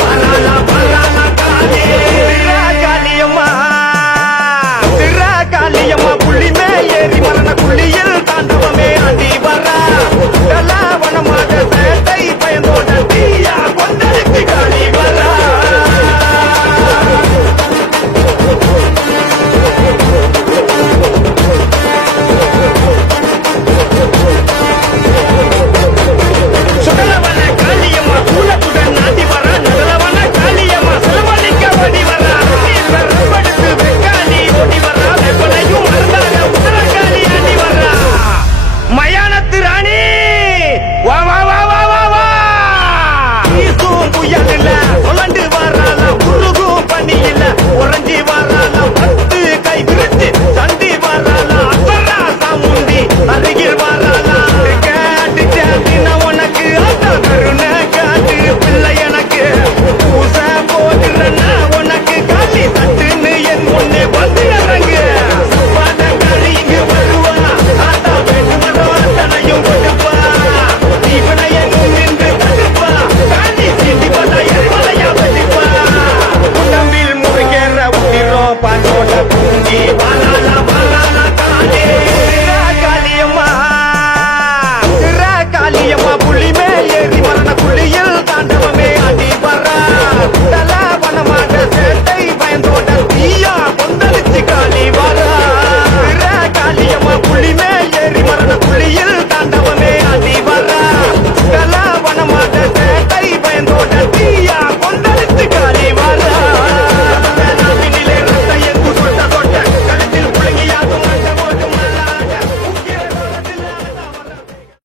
வராளா வராளா காளி காளியம்மா காளியம்மா புள்ளிமே ஏறி மரண புள்ளியில் தாண்டவமே ஆண்டி வரா வனமாக சேட்டை பயந்தோட தீயா கொண்டடித்து காளி வரா சுடலவன காளியம்மா கூலத்துடன் நாட்டி வரா நகலவன காளியம்மா செலவழிக்க ஓடி வரா பெரும்படுத்து வெக்காளி ஓடி வரா வெப்பனையும் மறந்தாக உத்தரகாளி ஆடி வரா மயானத்து ராணி வா வா வா வா வா வா புயல் இல்ல சொல்லண்டு